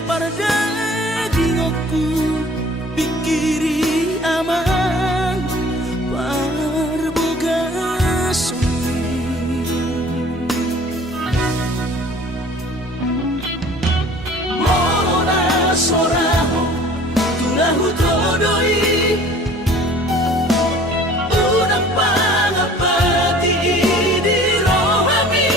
parda dingoku pikiri aman parboga sumi mona soraho turahu todoi unang pangapati di rohami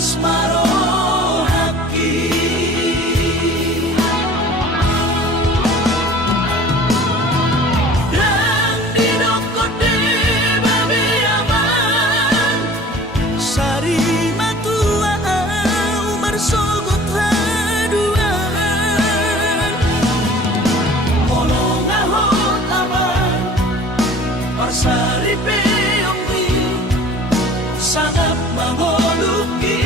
Asmaro haki dan didokote babe aman sari matua umar sogot haduan molong ahot aman parsari peongwi sangat mangoluki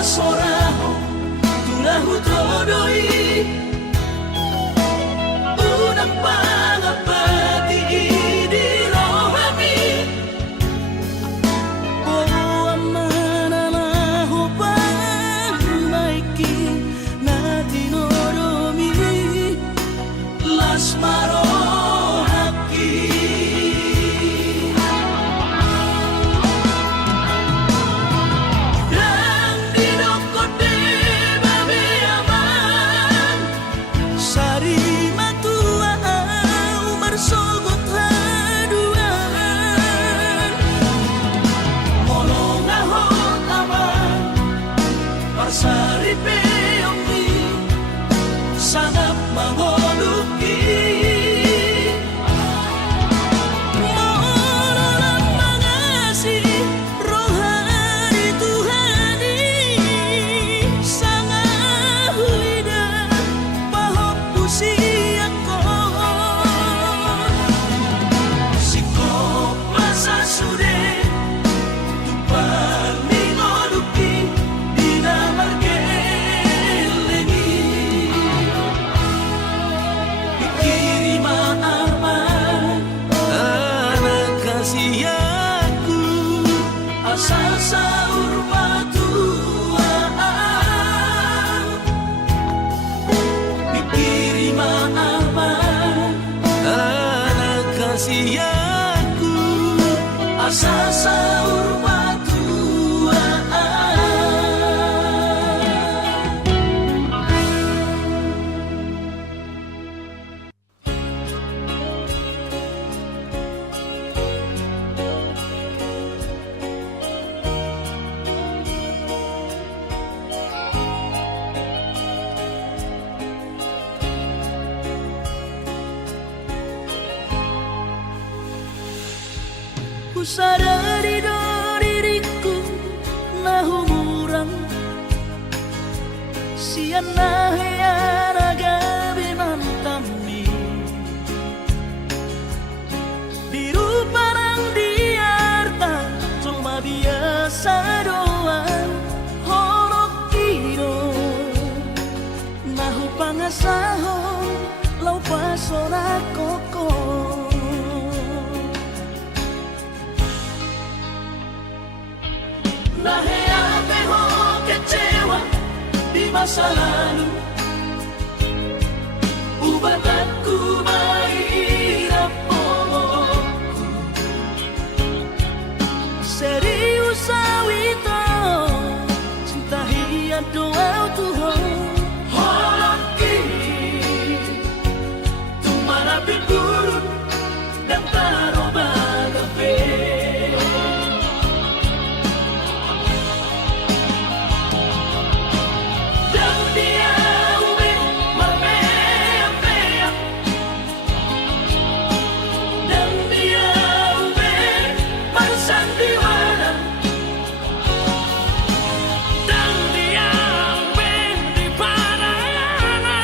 soraho turahu todoi unang pangapati di rohami amanalahu pamaiki na dinoromi lasmaro sari peongwi sangat mangoluki mohon mengasihi rohani Tuhani sangat huida pahop pusiako sikop masa sude tupan mingoluki asal sahur patuaan pikiri maaman anak kasih aku asal sahur patuaan ku sadari do diriku na humurang sian na heyana gabi mantami biru parang diarta cuma biasa doang horok kiro nahu pangasahon lau pasona koko kecewa di masa lalu ubah aku mahirap dan taroba kafe. Dan dia ube marmea-mea, dan dia ube marsandiwara, dan dia ube di parayanan,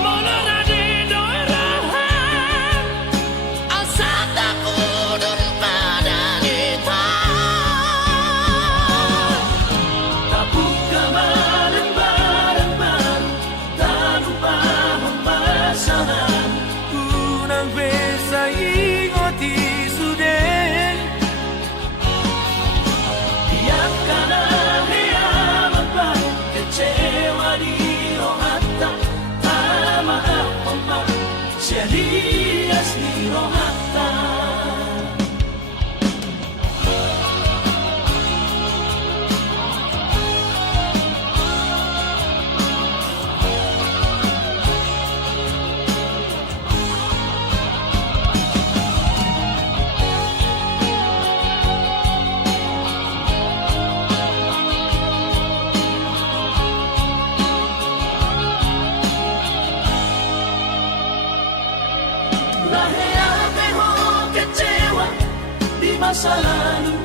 molora di doirahan, asal takudun pada kita. Tabuka malam-malam baru, tak lupa pemasangan. Unang besa ingoti sudah, biarkan dia membaik kecewa di rohata. Tak maaf pemah, serius di rohata. Lahir peho kecewa di masa lalu,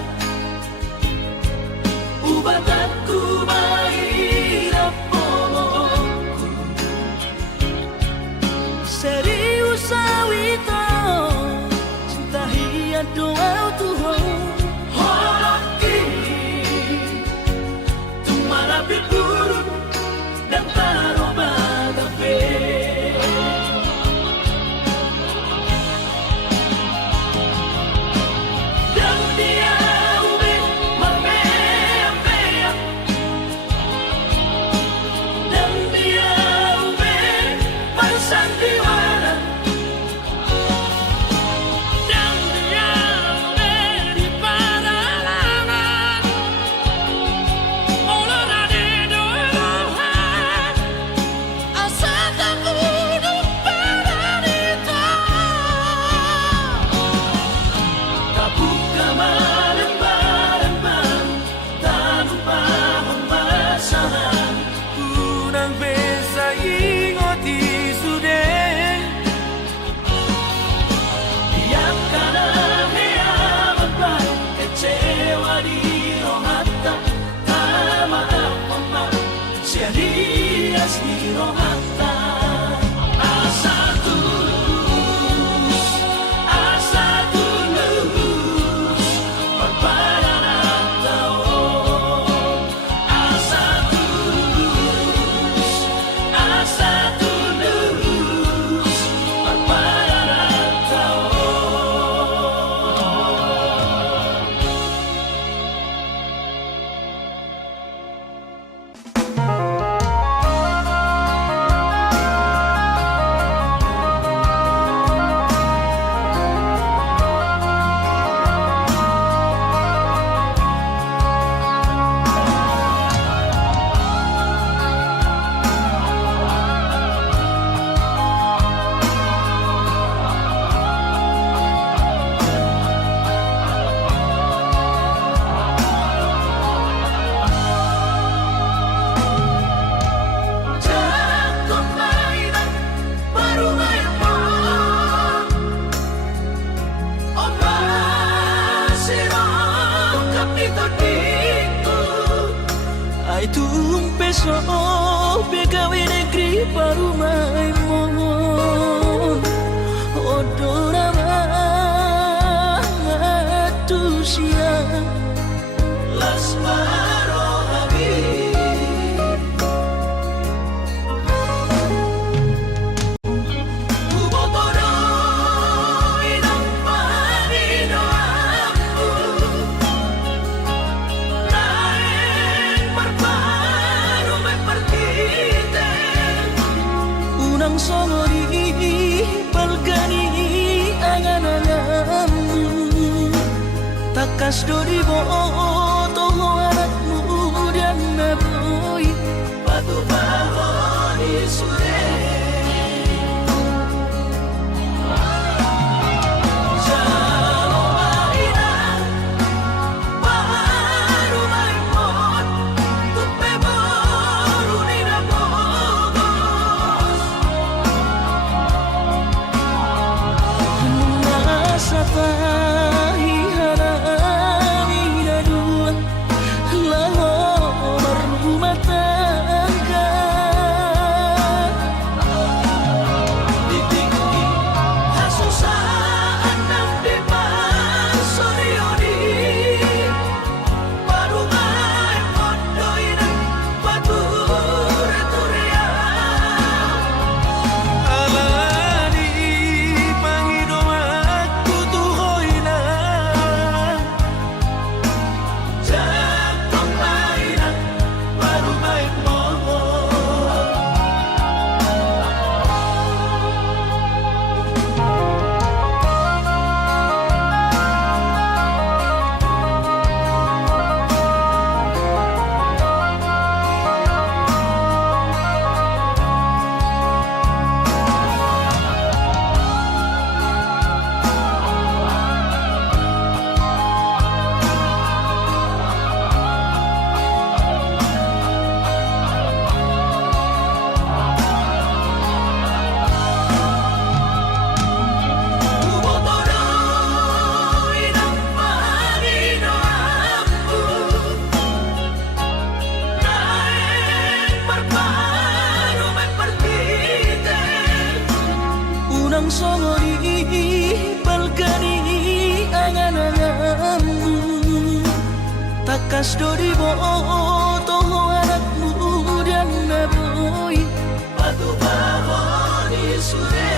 ubatanku mahirap pomoku. Serius awito, cinta hiat doa Tuhan. Horoki, tumarapit buruk dan taroba kafe. Dan dia ube marmea-mea, dan dia ube marsandiwara, dan dia ube di paralangan, molora di doirahan, asal takudun pada kita. Tabuka malam-malam baru, tak lupa pemasangan. Unang besa ingoti sudah, biarkan dia membaik kecewa di rohata. Tak maaf pemah, serius di rohata. Asa tulus, asa tulus, berbayaran tahun. Asa tulus, berbayaran tahun. Jatuh mainan baru main pon, ombasirong kapito dito. Ay tumpeso begawe negeri baru main mon, odorama matusia las marohabi. Bubotoroy ng Panginoon, naing barbaro may partite. Unang songori balgani angan-angan, takas doribo toho anakmu dan naboy batu bahon isure. nang songoni balkani angan-anganmu takas dori boto anakmu dan naboy patu baboni sure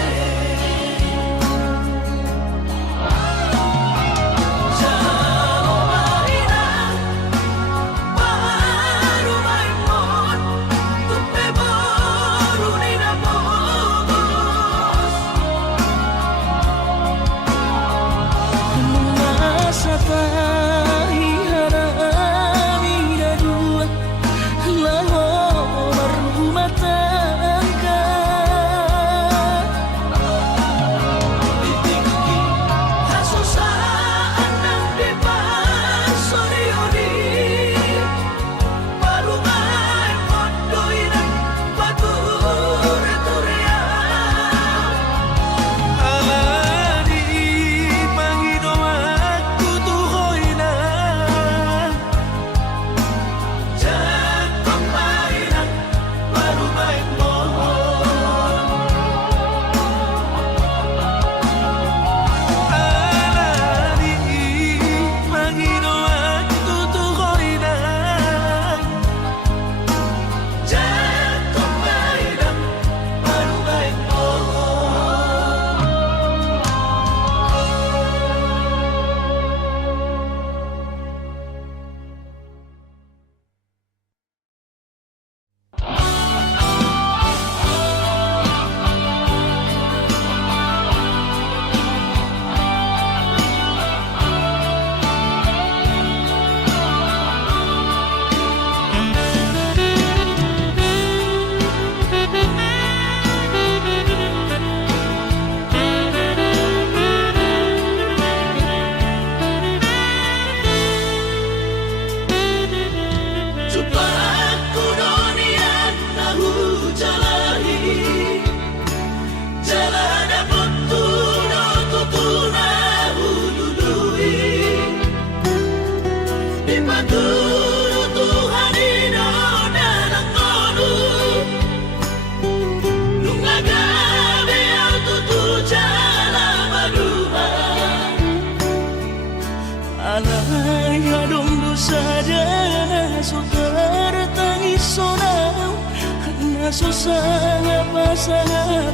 Susah pasang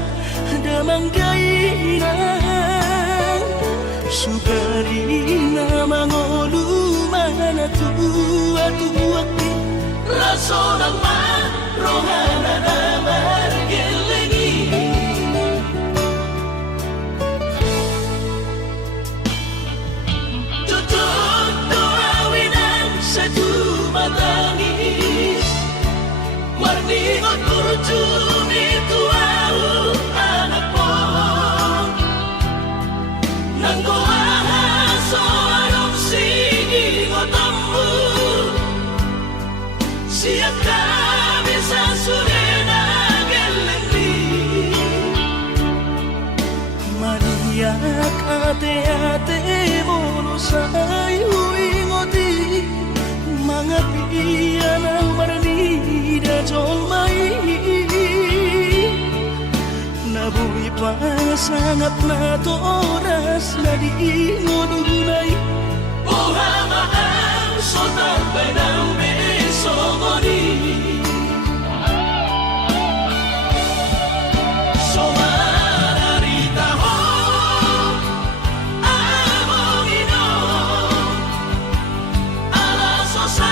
damang kainan Sukarina mangolu mana tua Raso ng rohana na margelengi Tutup doawinan sa tumatangis Warningot kurutumi tuau anak po Nang kuahaso anong sige ngotamu Siap kami sa surena gelengli Maniak ate-ate mono say huingoti Mga piyan ang maranida jolmai Nabuhi pa sangat na to oras na di ngununay Ohama ang sotarbay na umesomoni Somararita ho among ino Alaso sa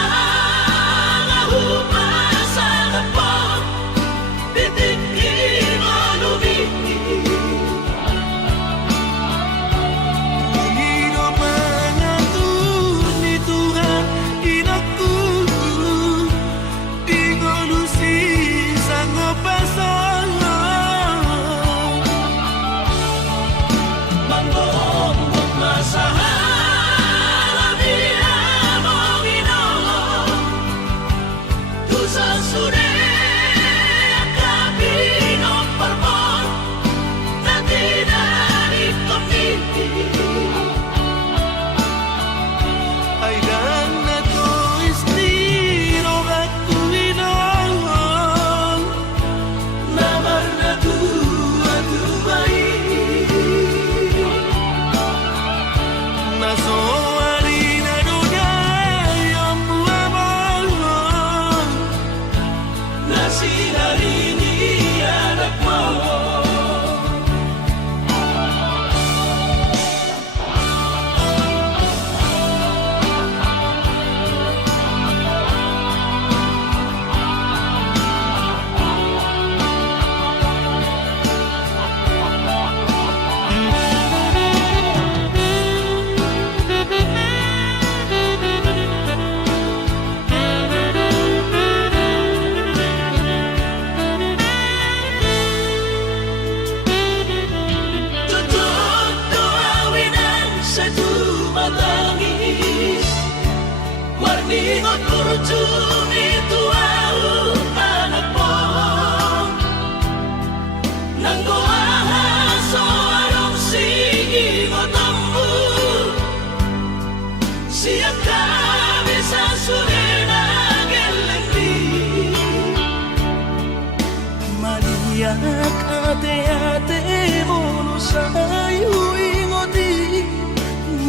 Namar na tua cumi tuau anak po nanggo ahaso arong sige motambu siya kami sa surena gelengdi maniak ate-ate mo sayo ingoti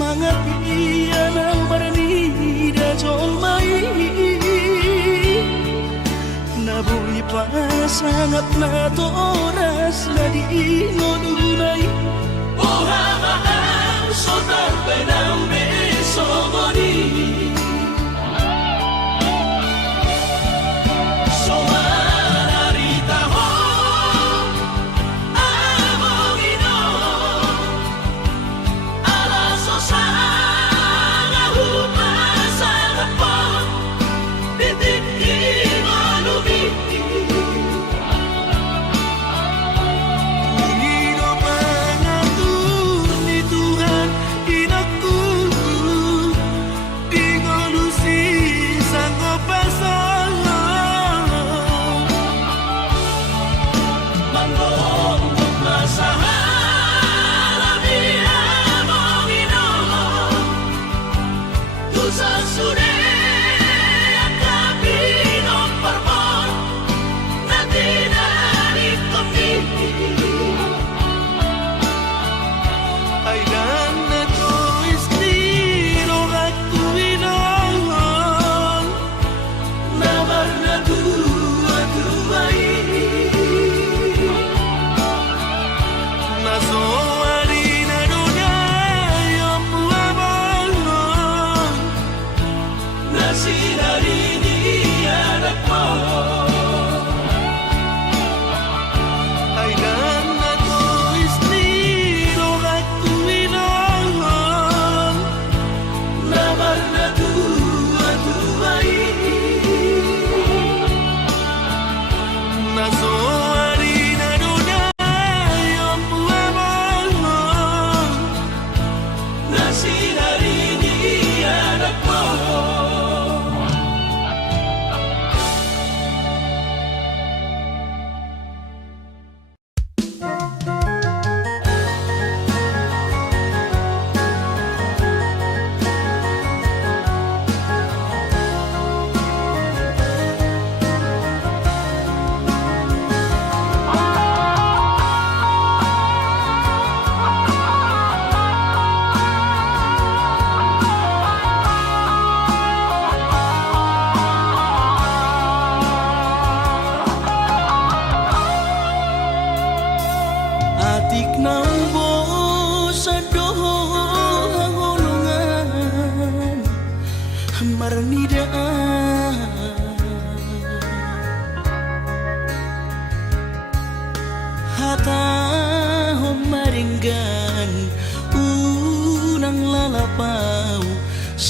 mga piyan ang baranida jong mai nabuhi pa sangat na to oras na di ngunay Ohama ang sotar penang beso moni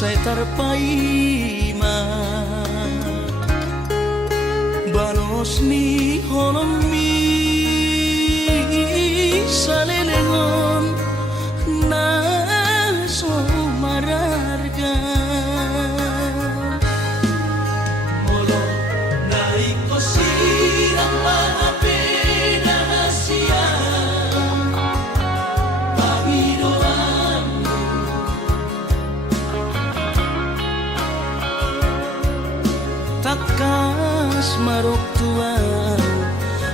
Saya terpaima banos ni holomi salelengon na so mararga molo naik ko sirang mga pinahasiyan Panginoon takas marok tuan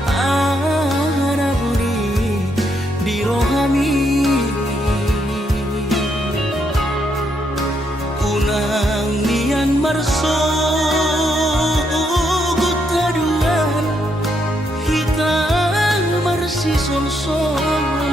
anabuni di rohani unang nian marso gutaduan hitam marsi sol-solan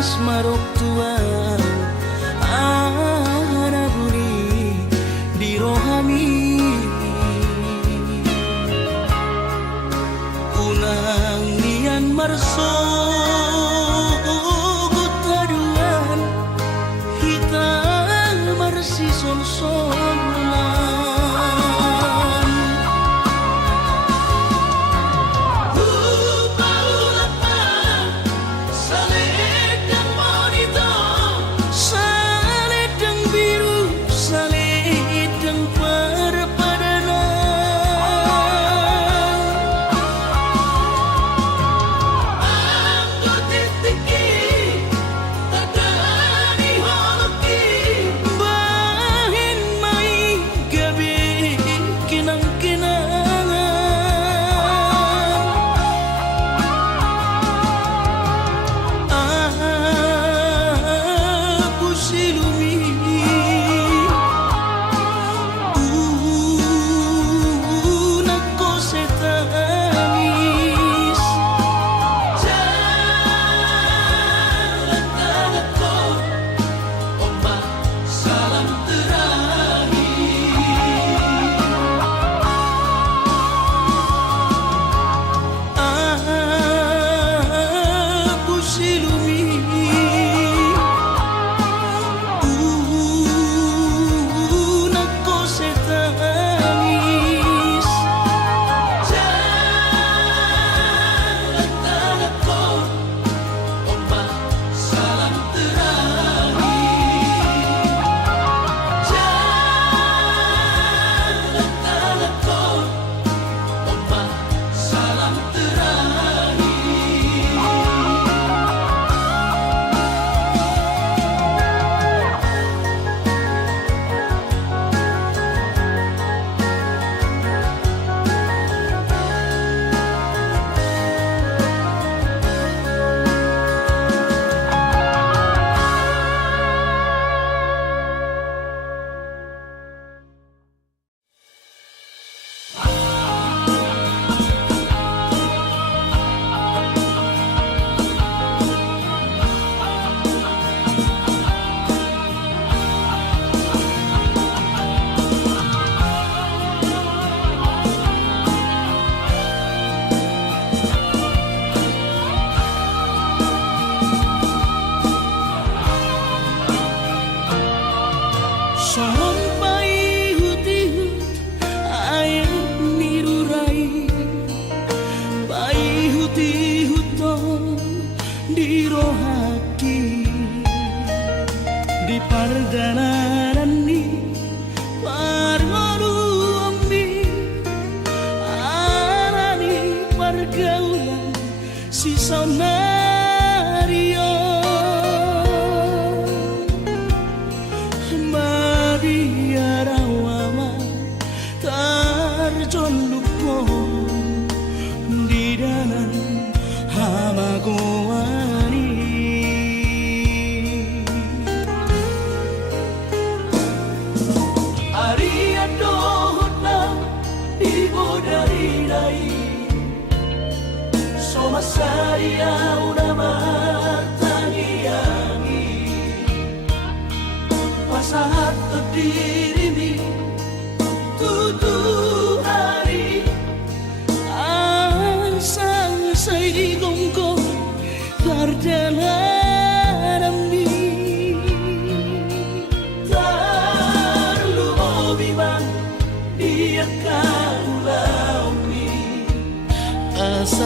marok tua ana buni di rohami unang nian marso gutaduan hitam marsi sol-solan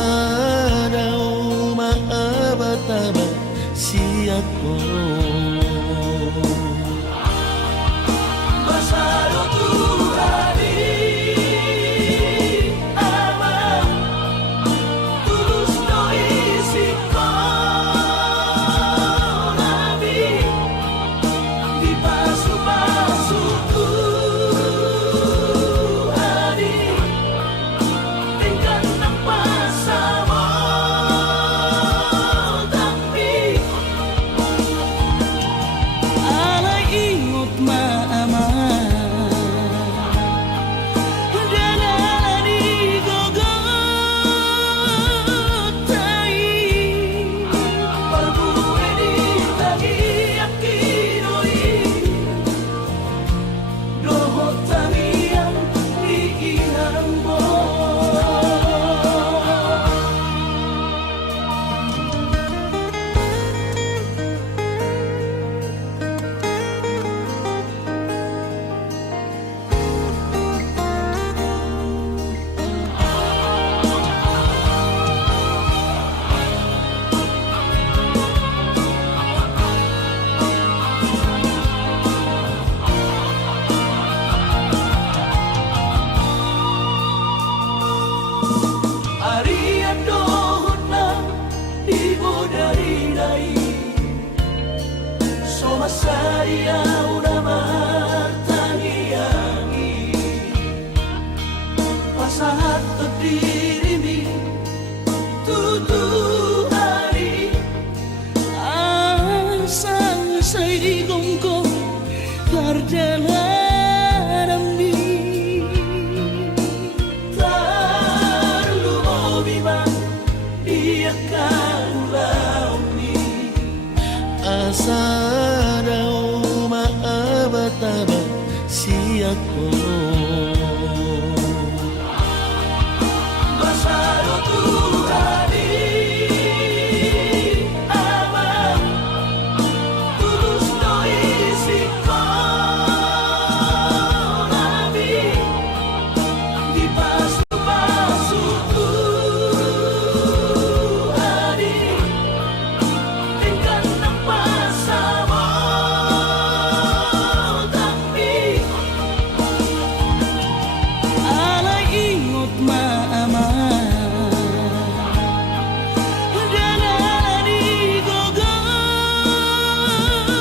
Asadau ma'abatama siatko Masado Tuhani Ama Tulus no isiko Nabi Di pasu-pasu Tuhani Tingkat ng pasamo Tapi Ariau na martangiangi pasahat terdirimi tutu hari Asang say di gongkong perjalanan ni Tarlu bimang biarkan launi asa daw maabataba siya ko Masalo Tuhani Ama tulus no isi ko Nabi di pasu-pasu Tuhani tingkat ng pasamo Tapi alay ingot maama dalani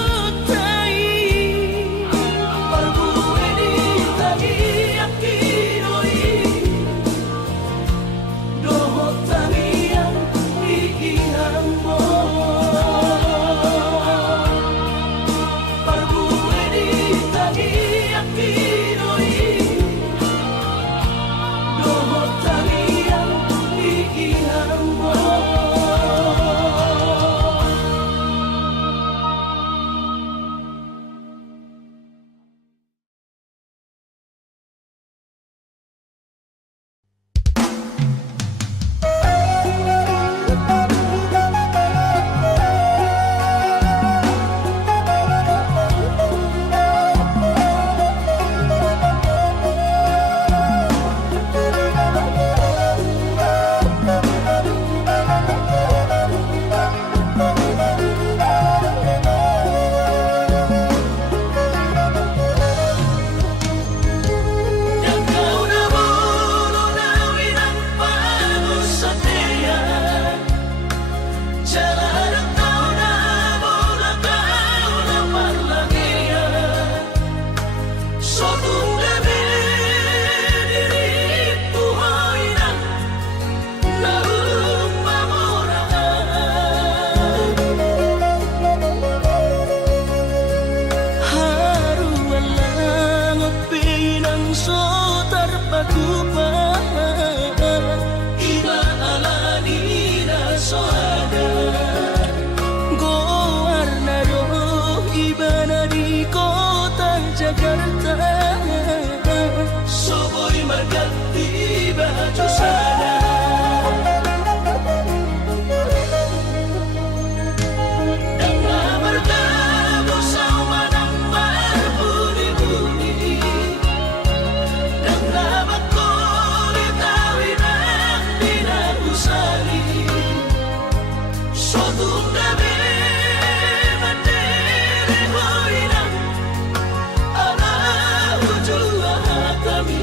gogotay Parbuhe di tangi akinoi Dohot tangi ang iihang mo Parbuhe di tangi akinoi Dohot tangi ang iihang mo Yang kau nabuno nawin ang panos sa tiyan Jalan ang tao na mula kau na panlangian Sotong gabi diri buhay na naung mamoraan haru walang pinang sotar pagupaan Iba alani na soada goar na ro iba na di kota Jakarta Soboy magati baju sana Dan bertemu sama nang berbunyi-bunyi Dan lama kulit awin ang dinagusali Sotong gabi mandiri hoinang ala ujua kami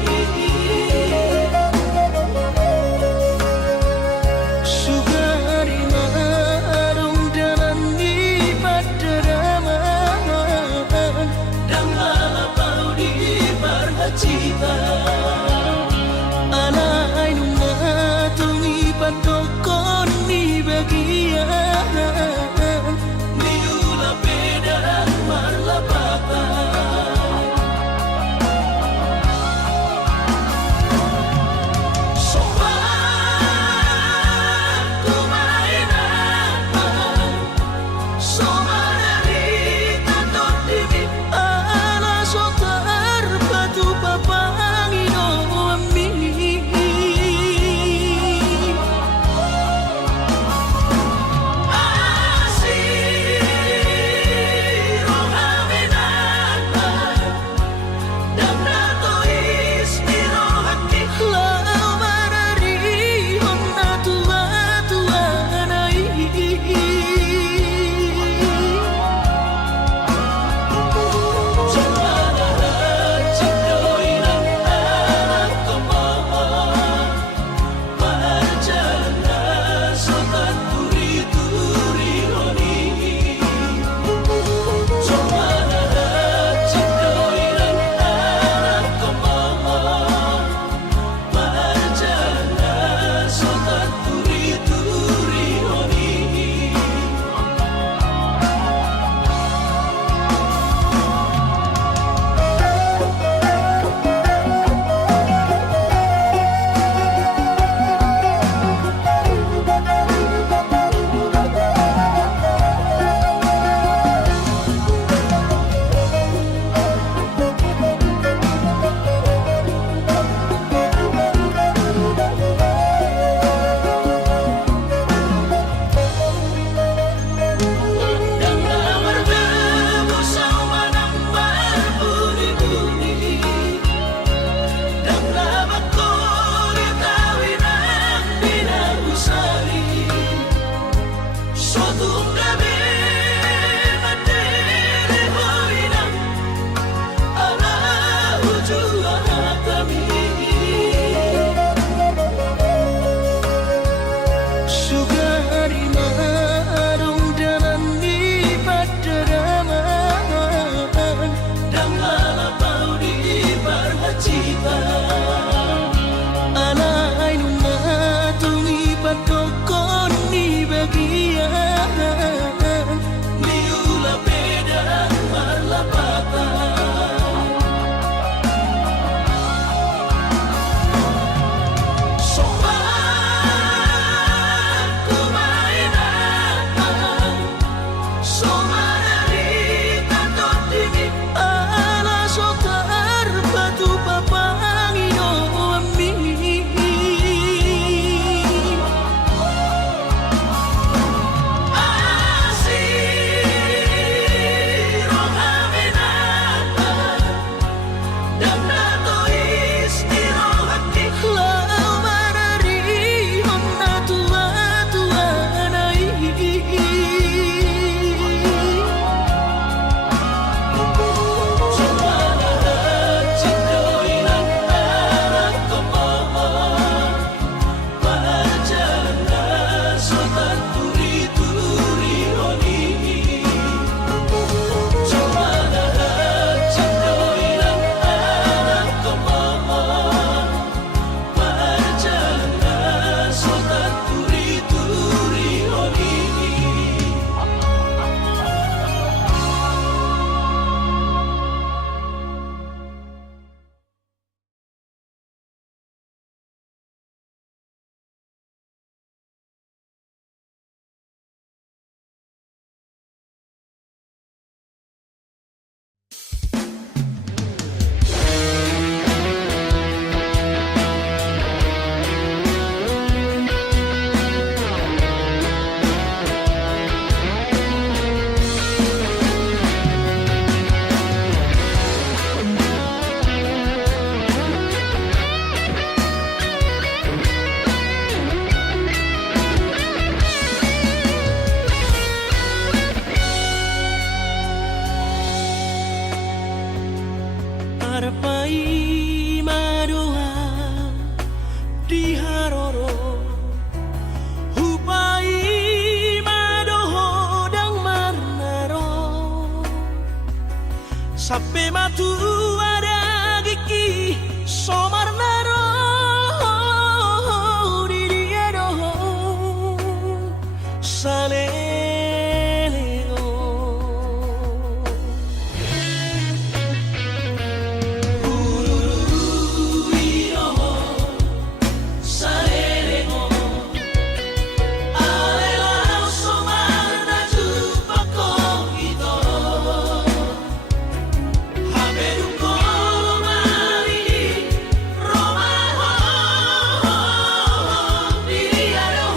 Sape matu ada gigi somarnaro diriero salego Ururiro Salelego Alelao somarna tupakong ito Haberung kolo mali Romaho Diriaro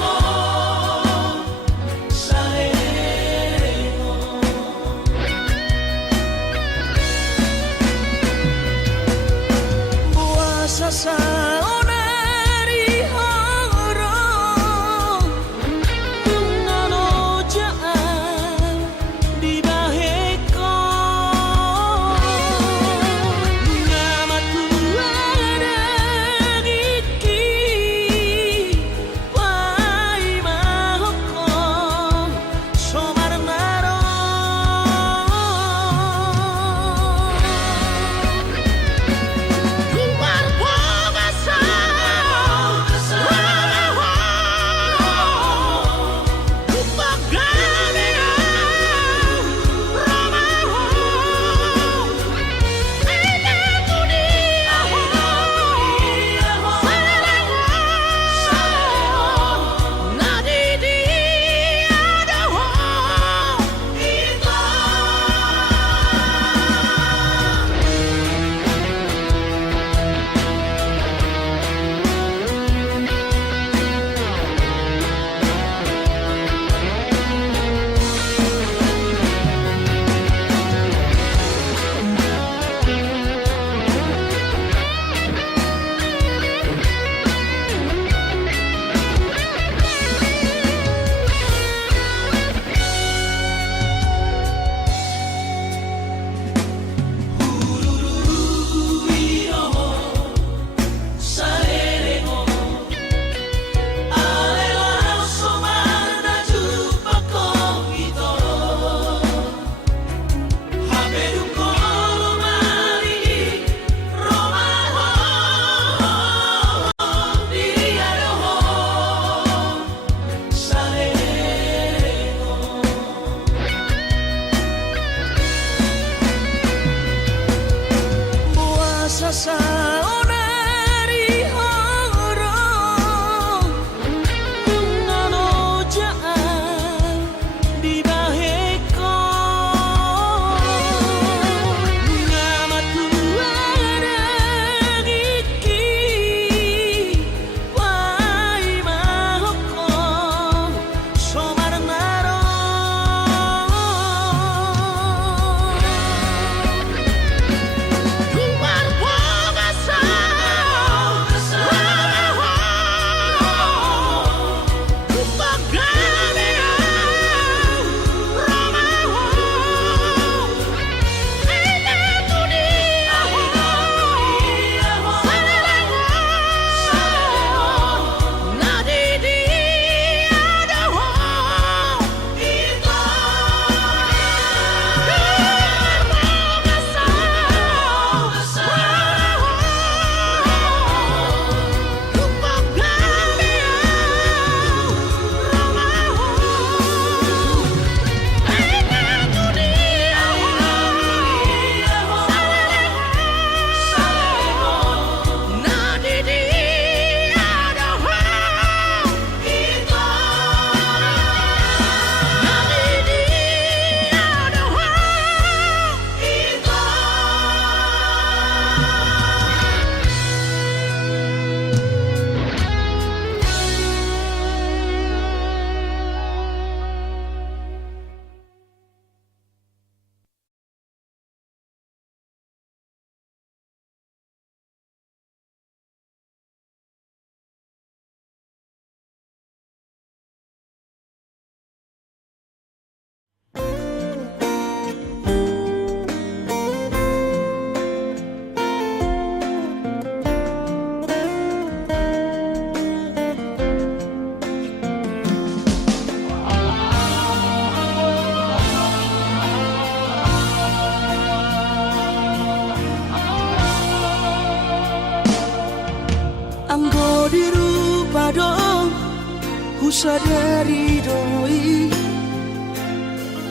sadari doi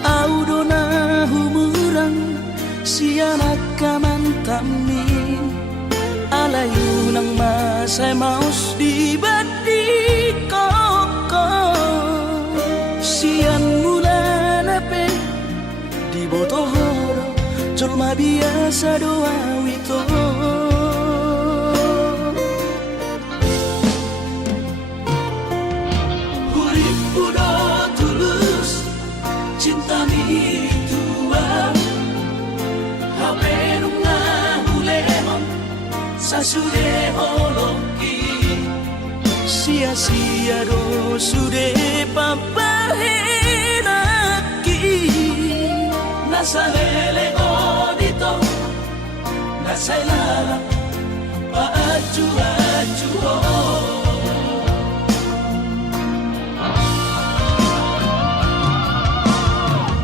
audona humurang sianak kamantami alayu nang masay maus di badi koko sian mula nape di botohoro colma biasa doa wito Urip udah tulus cinta mi tua hape nunga hulemon sasude holoki sia-sia do sude papahenaki nasalele odito nasailala paaju-aju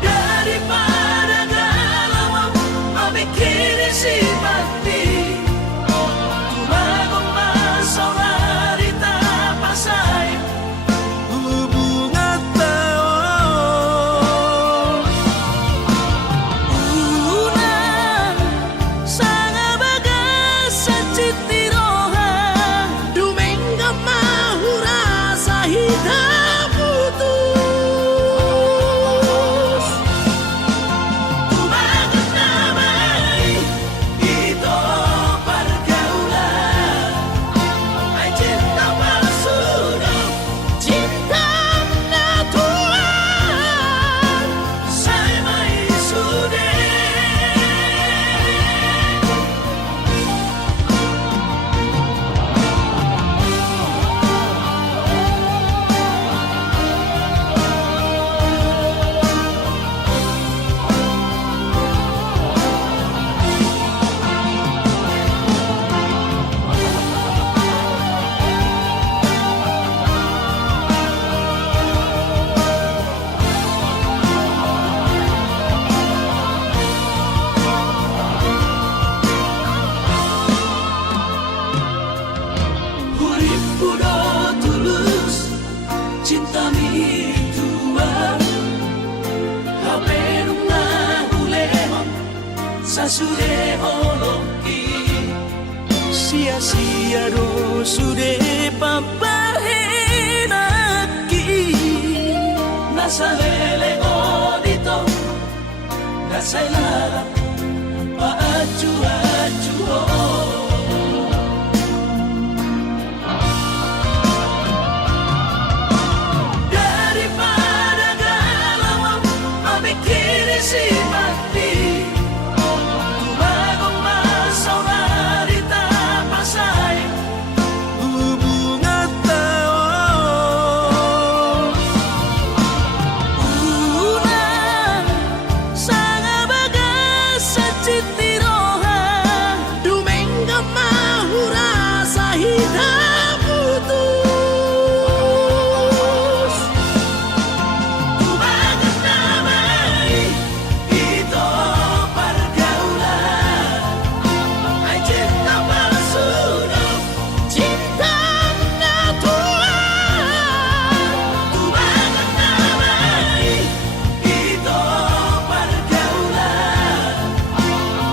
daripada galau memikiri si mati tumagong masauri tapasay hubungan tao unang sanga bagas sa citiroha Domingo mahura sa hidup putus Tumagot na may ito pergaulan Ay cinta palsuno cinta natural Say may sude Urip udah tulus cinta mi tua hape nunga hulemon sasude holoki sia-sia do sude papahenaki nasalele odito nasailala paaju-aju daripada galau memikiri si mati tumagong masauri tapasay hubungan tao unang sanga bagas sa citiroha Domingo mahura sa hidup putus Tumagot na may ito pergaulan Ay cinta palsuno cinta natural Tumagot na may ito pergaulan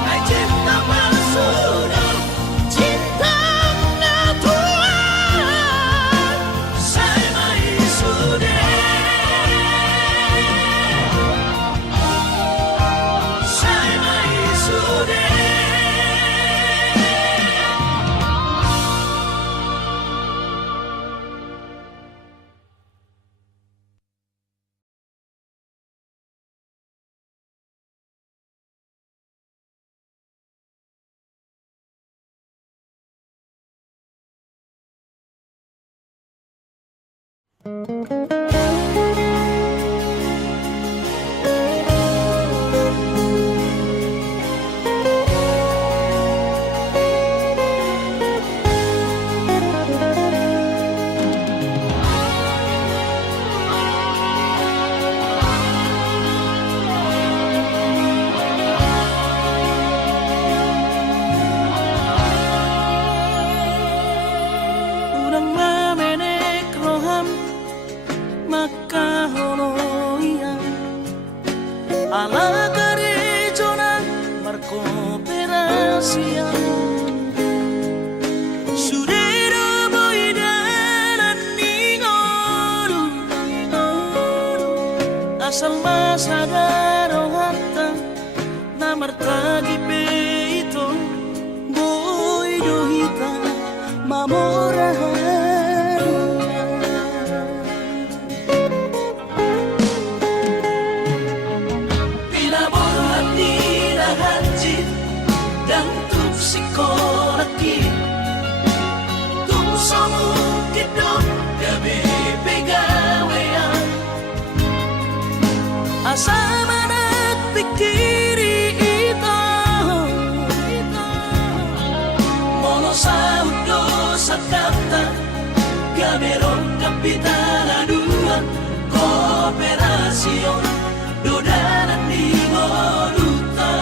Ay cinta palsuno cinta natural Say may sude Say may sude makaholoyan ala garejona markooperasian surero boidanan ningoru asal masadaro hatta namartagi peito boidohita mamorahan dan tupsikolaki tungsomu kidot gabi pegawean asa manat pikiri ito mono saudo sa kata gaberong kapitana dua kooperasyon dodanan di moduta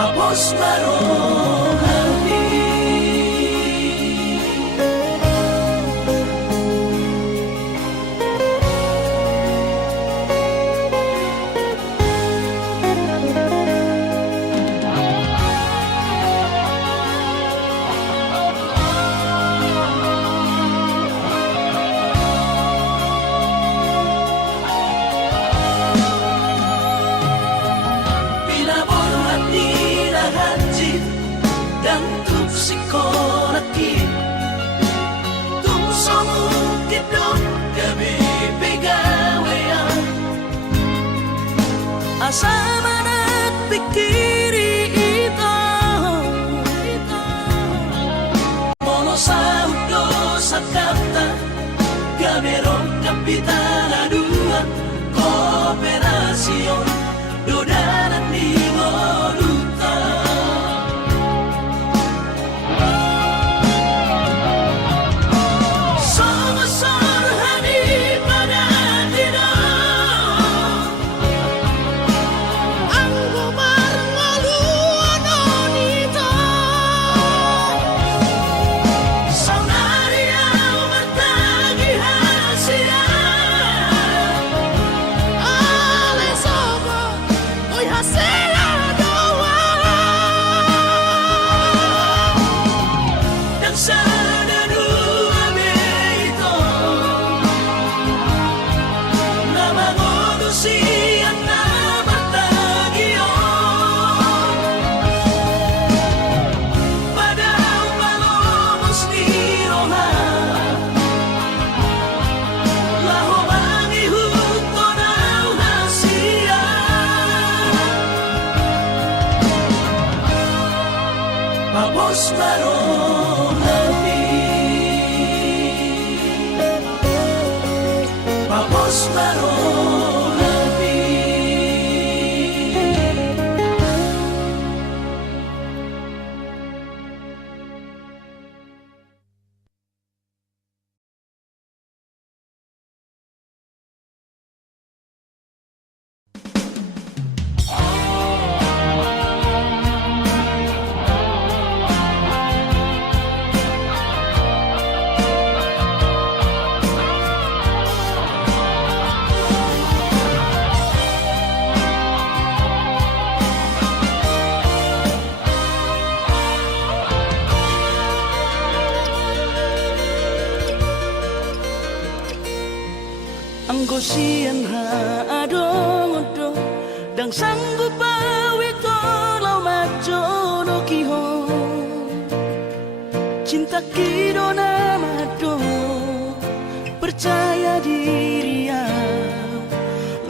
Tapos marohani dan tupsikolaki tungsomu kidot gabi pegawean asa manat pikiri ito mono saudo sa kata gaberong kapitana dua kooperasyon dodanan di moduta Tapos marohani Tapos marohani anggo sian ha adong-odong dang sanggup bawi tolau majo no kihong cinta kidona mado percaya diri ya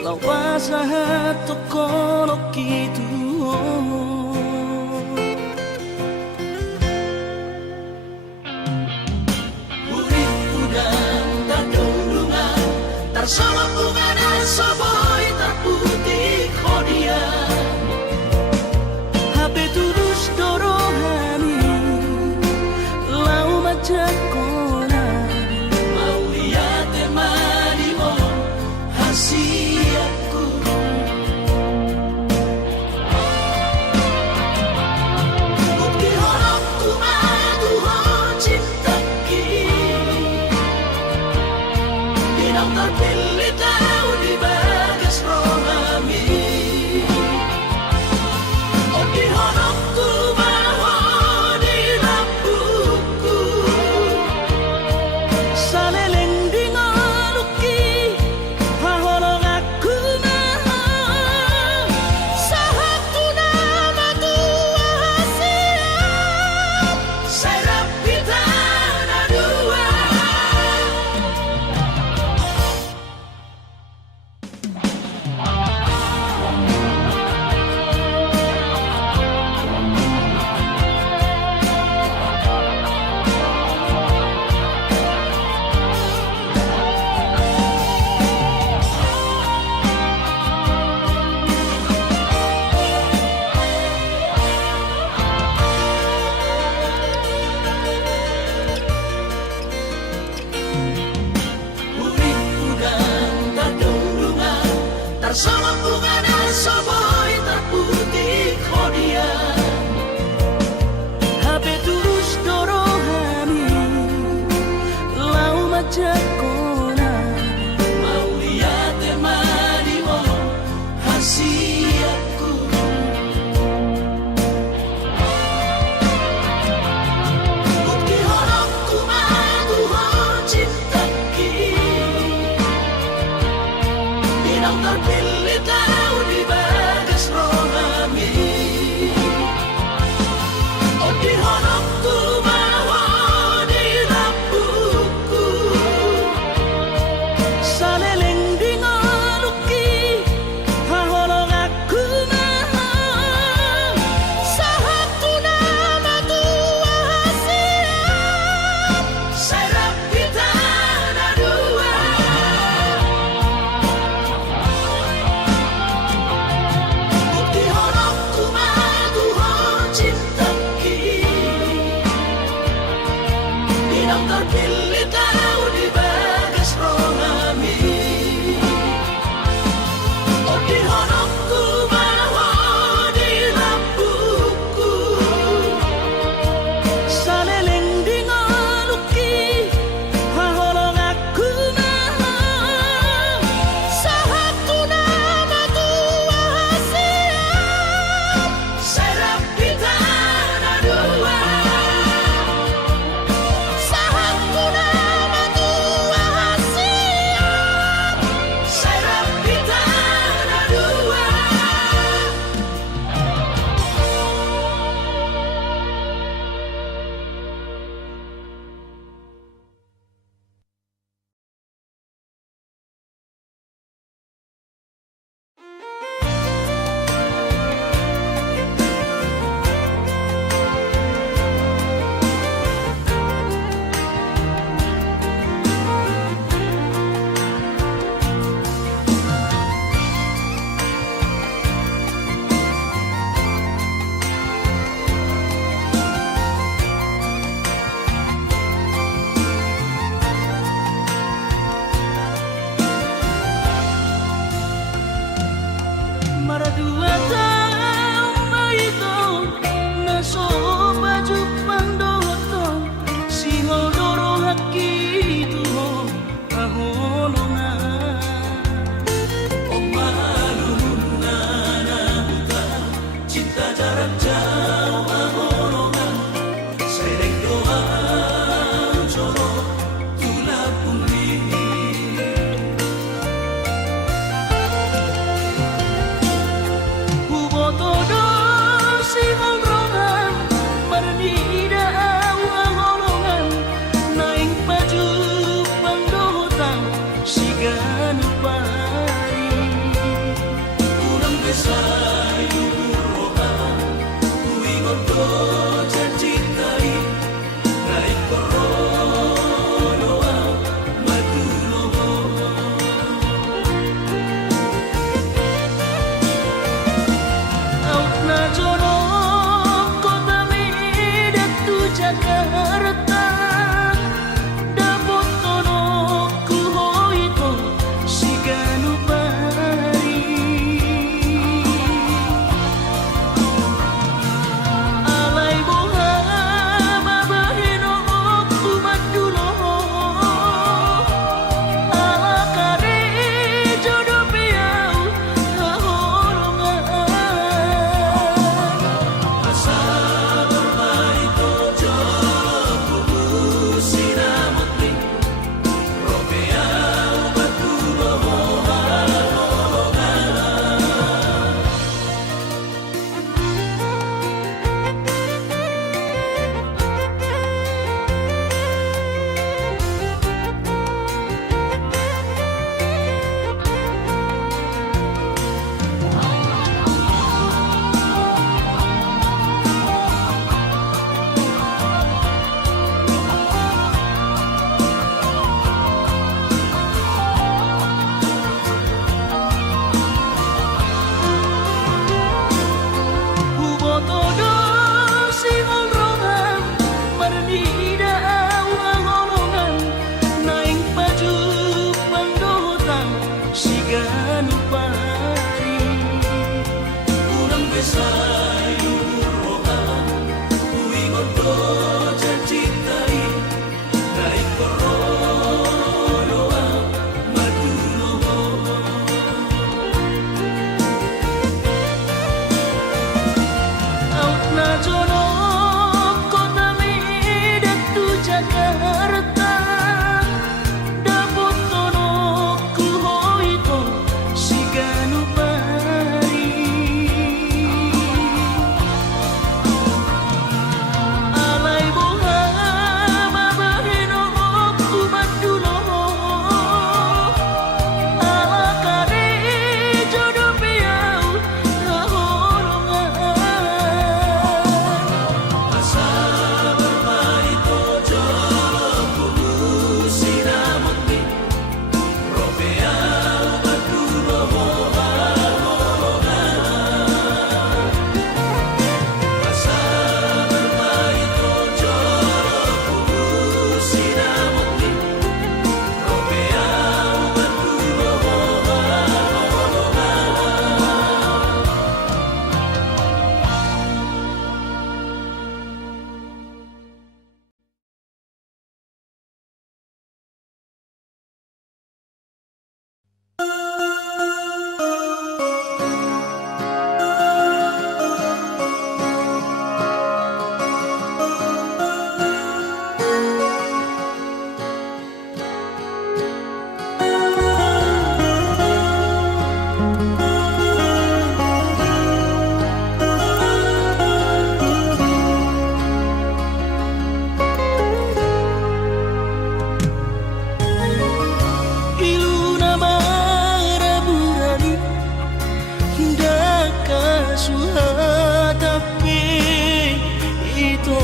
lawasa toko no kitu sama bunga dan soboy terputih kodia HP tulus dorohani lau macam kona mau lihat temanimu hasiatku bukti horokku madu cinta Dinang terpilih tahu di bagas rohami Oh di honokku bahwa di lampuku saleleng di ngoluki haholong aku maha sahatu nama tua hasiat Serap kita dua Bersama bunga dan soboy terputih kodia HP tulus dorohani lau macam kona mau lihat temanimu hasiatku bukti horokku madu cinta Dinang terpilih tahu di bagas rohami Oh di honokku bahwa di lampuku saleleng di ngoluki haholong aku maha sahatu nama tua hasiat Serap kita dua ganupari Unang besayu roha Kuingon ko janjitai Naik koronoa Maduloho Out na jorok kota Medan tu Jakarta Dapot tono kuhoito si ganupari Alay boha mabahino kumaduloho Ala kare jodoh piau haholongan Asa bermarito Jokubu sinamutni Ropea Maduloho Hubotodo si olrongan Marnida awang-olongan Naing baju pangdohotang si ganupari Unang besayu roha Kuingon ko janjitai Naik koronoa Maduloho Out na jorok kota Medan tu Jakarta Dapot tono kuhoito si ganupari Alay boha mabahino kumaduloho Ala kare jodoh piau haholongan Asa bermarito Jokubu sinamutni Ropea Maduloho Asa bermarito Jokubu sinamutni Ropea Maduloho Iluna maraburani Daka suhadapi ito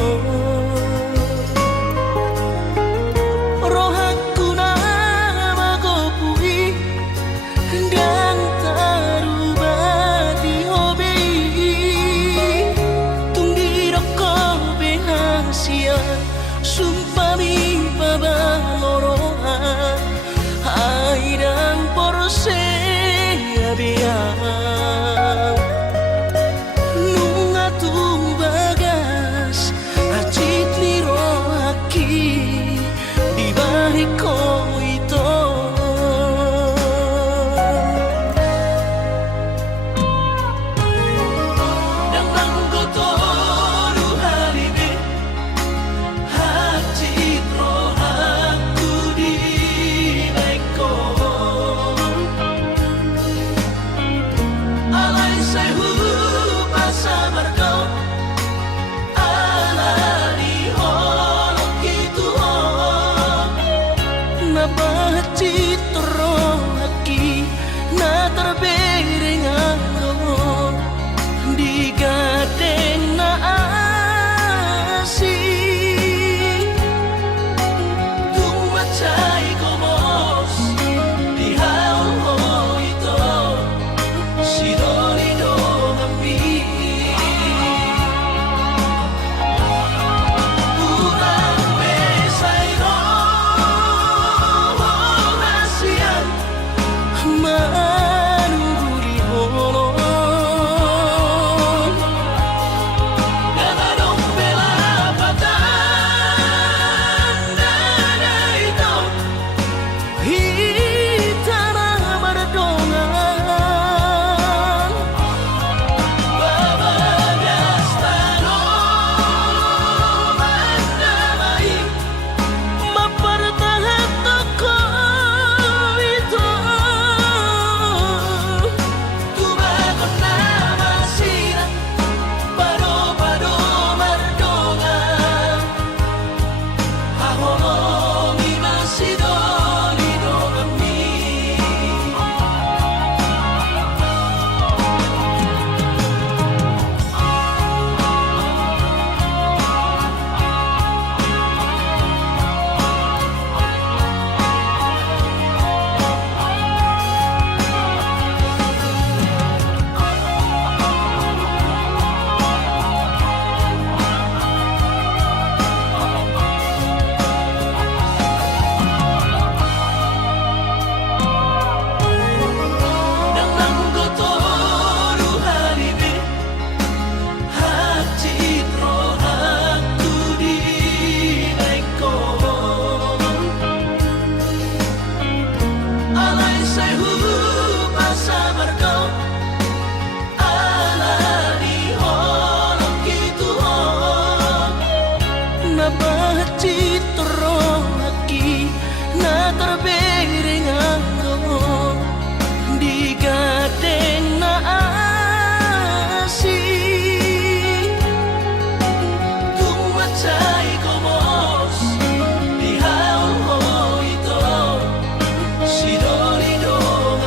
Rohaku nama gopui Dan tarubati hobi Tungdirok ko behasia Sumpami pabalorohan Airang porse abiang Nunga tu bagas Acit ni rohaki Di balik ko ito Dang langgoto ruhalibe Hacit rohaku di baiko hu pasabar ko ala di holong gitu Nabaci torong aki na terbering anggo di gadeng na asih tung macai komos di haul ho ito si doli dong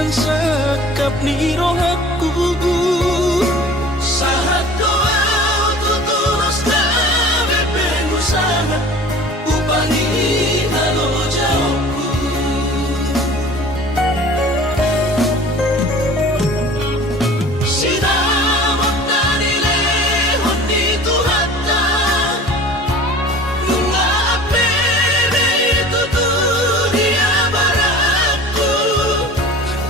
pansakap ni rohaku Sahat doa tuturos kami pengusaha Upangi halo jauhku Sinamot na nilehon ni Tuhata Nung apere tutulia baraku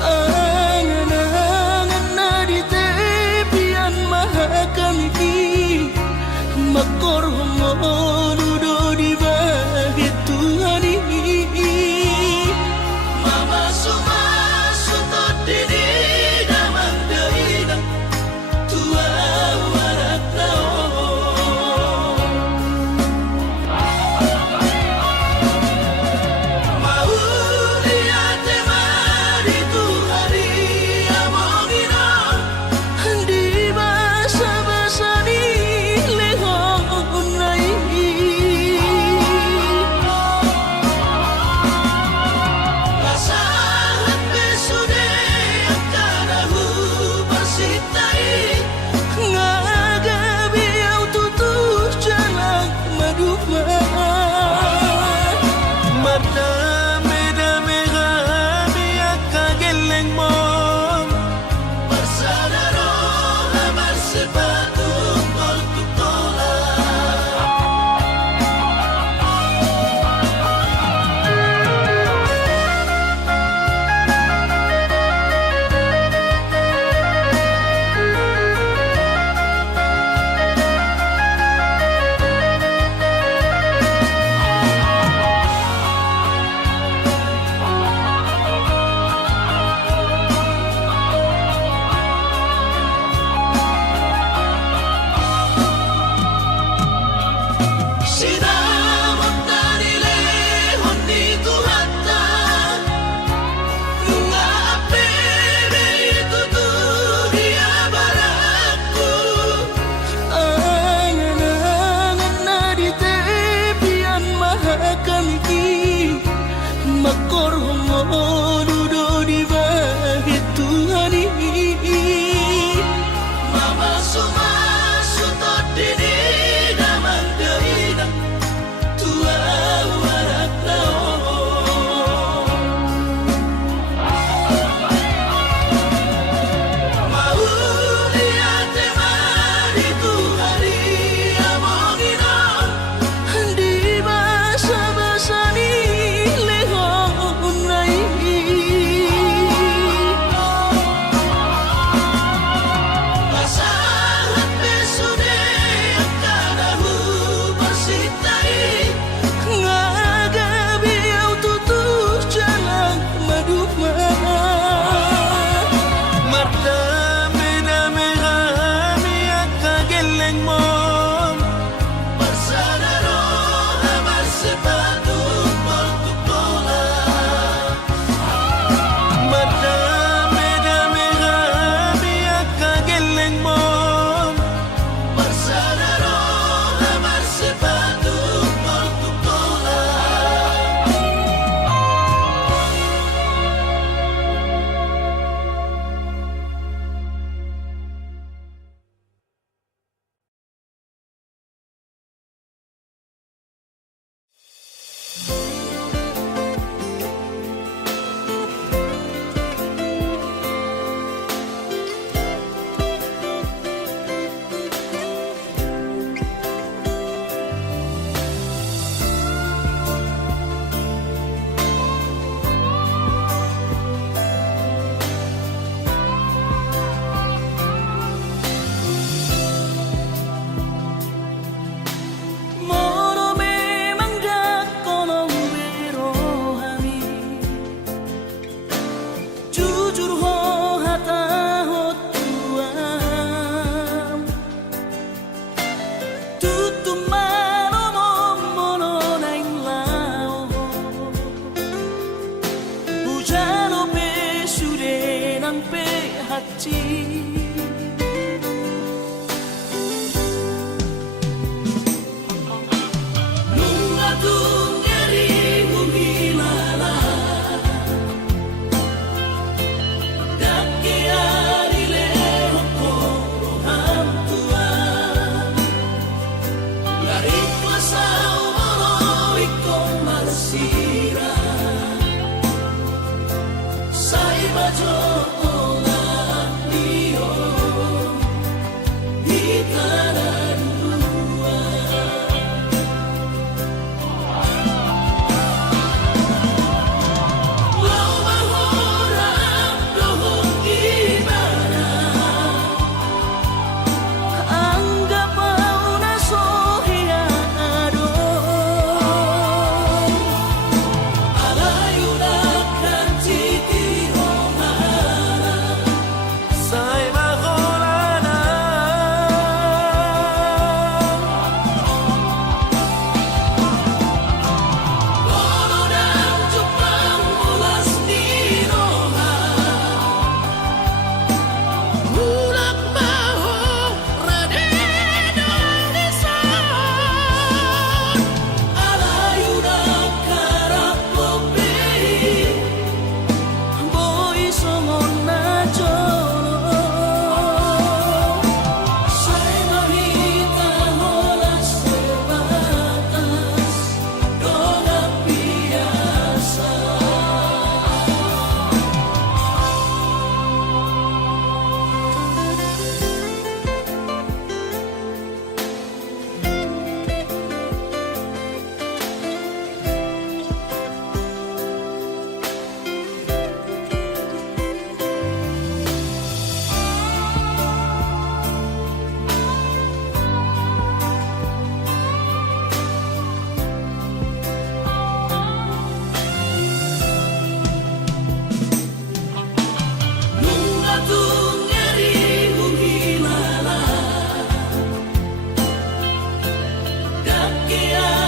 angan-angan na di tepian mahakami makorhomon udo di bahit Tuhan Mama sumasutod dini damang dahilan Tua warak naon Mauli ate mari tuhari amongina di basa-basa ni lehon nai Lasahan besude ang karahu bersitai ngagabi au tutus jalan maduma madame-dame kami akageleng mo Bersadaro amar sepatu tol tutola Sinamot na nilehon ni Tuhata Nung apere tutulia baraku angan-angan na di tepian mahakami makorhomon udo di bahit Tuhan Mama sumasutod dini damang dahilan Kaya